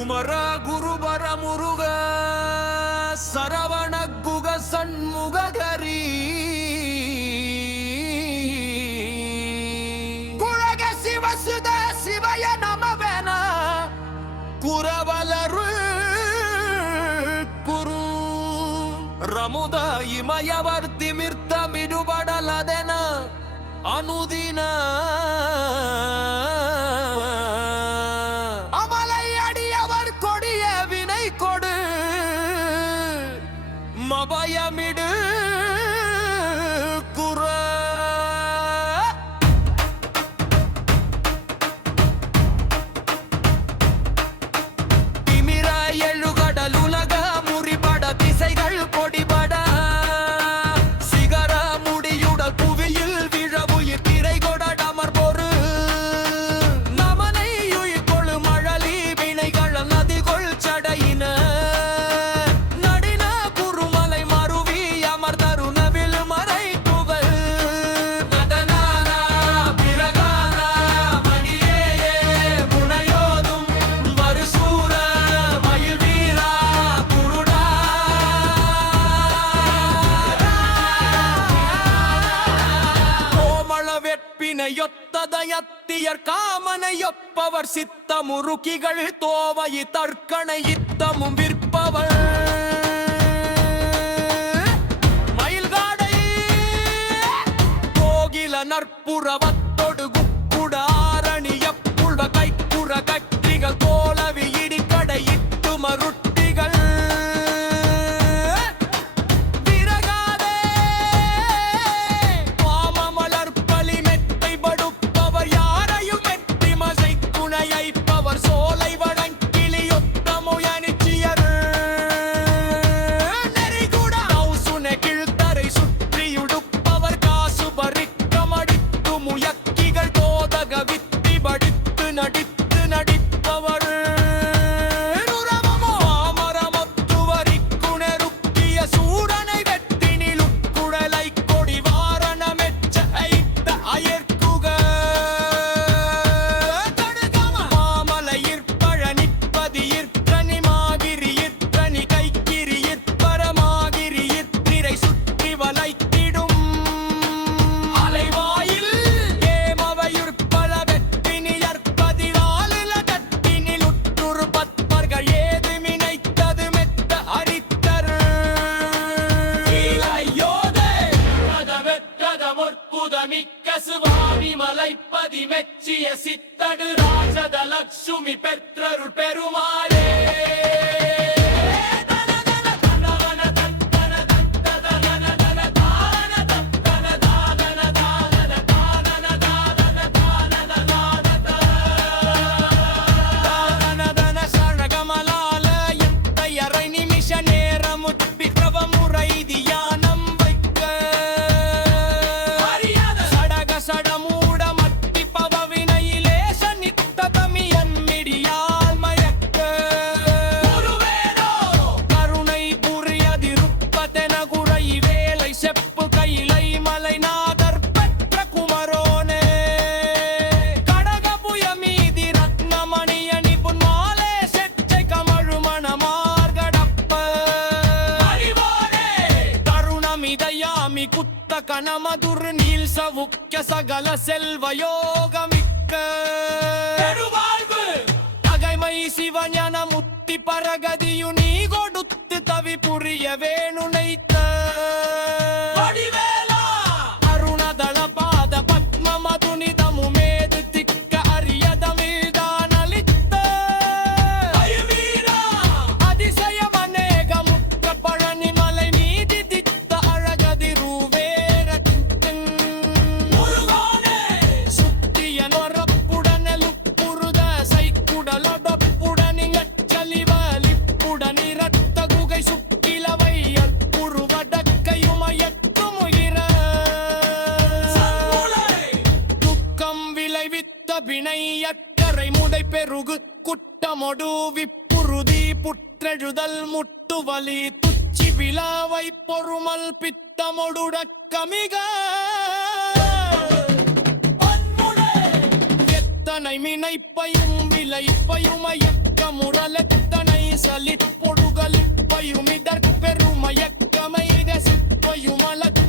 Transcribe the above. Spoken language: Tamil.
குமர குருபர முருக சரவண குக சண்முகரி குலக சிவசுத சிவய நமவென குரவலரு குரு ரமுத இமயவர்த்தி மிர்த்தமிடுபடலதென அனுதின அமலை அடியவர் கொடிய வினை கொடு மபயமிடு குர திமிர எழுகடல் உலக முறிபட திசைகள் பொடிபட சிகர முடியுடல் புவியில் விழவுயிர் திரை கொடமர் பொரு நமனை உயிர்கொழு மழலி வினைகள் நதிகொள் சடையின நடின குறுமலை மருவி அமர் தருணவில் மறை புகழ் நதனானா பிரகானா மணியே முனையோதும் வருசூர மயில் வீரா குருடா கோமள வெற்பினையொத்ததயத்தியர் காமனையொப்பவர் சித்த முருக்கிகள் தோவையி தற்கனை இத்தமும் விற்பவர் மயில்காடை கோகில நற்புறவத்தொடு குக்குட ஆரணியப்புழ கைப்புற கட்டிகள் கோலவி இடிக்கடை இட்டு மருட்டிகள் விரகாதே வாமமலர்பலி மெத்தை படுப்பவர் யாரையும் மெத்தி மசை குணையைப்பவர் சோலை வடங்கிளியொத்தமுயனிச்சியர் நெறிகுட நௌசுனை கிழ்த்தரை சுற்றியுடுப்பவர் காசு பறிக்கமடித்து முயக்கிகள் தோதக வித்தி படித்து நடித்து நடிப்பவர் மாமரமொத்துவரிக்குணருக்கிய சூடனை வெட்டினிலுட்குழலை கொடி வாரண மெச்ச ஐத்த அயர்க்குக மாமலையிற்பழ நிற்பதி இற்கனி மாகிரி இற்கனி கைக்கிரி இற்பரமாகிரி இத்திரை சுற்றி வளைத்திடும் அலைவாயில் ஏமவையுற்பல வெட்டினியற்பதினாலில கட்டினிலுற்றுரு பத்மர்கள் ஏது மினைத்தது மெத்த அரித்தர் ஈலையோதே ரதவெற்றத முற்புத மிக்க சுவாமி மலைப்பதி மெச்சிய சித்தடு ராஜத லக்ஷ்மி பெற்றருள் பெருமாளே சரணகமலால எத்தையறை நிமிஷ நேரமுத்தி பிரபமுறை தியானம் வைக்க சடக சடமூட மத்தி பவவினையிலேச நித்ததமியன் மிடியால் மயக்க கருணை புரியதிருப்பதென குறை வேலை செப்பு கைலை மலை நாதர் பெற்ற குமரோனே கடகபுய மீதி ரத்னமணிய நிபுன் மாலே செச்சை கமழு மணமார்கடப்ப தருணமிதயாமி குத்த கணமதுர் நீல் சவுக்கிய சகல செல்வ யோகமிக்க தகைமை சிவஞான முத்தி பரகதியு நீ கொடுத்து தவி புரிய வேணுனைத்த அருணதள பாத பத்ம மதுனிதமு மேது திக்க அரியதமிழ்தானளித்த அதிசயம் அநேக முற்ற பழனி மலை நீதி தித்த அழகதிரு வேற சுத்திய நொறப்புடனெ லுப்புருத சைக்குடலொடப்புடனிங்கச்சலிவலிப்புடனி ரத்த குகை சுக்கிலவை அற்புருவடக்கையுமயத்துமுகிர துக்கம் விளைவித்த வினையக்கரை முதை பெருகு குட்டமொடு விப்புருதி புற்றெழுதல் முட்டுவலி துச்சி விழாவை பொறுமல் பித்தமொடுடக்கமிக எத்தனை மைமினைப்பையும் விலைப்பையுமயக்க முரலெத்தனை சலிப்பொடுகலிப்பையும் இதற்பெருமயக்கமைத சிப்பையுமலக்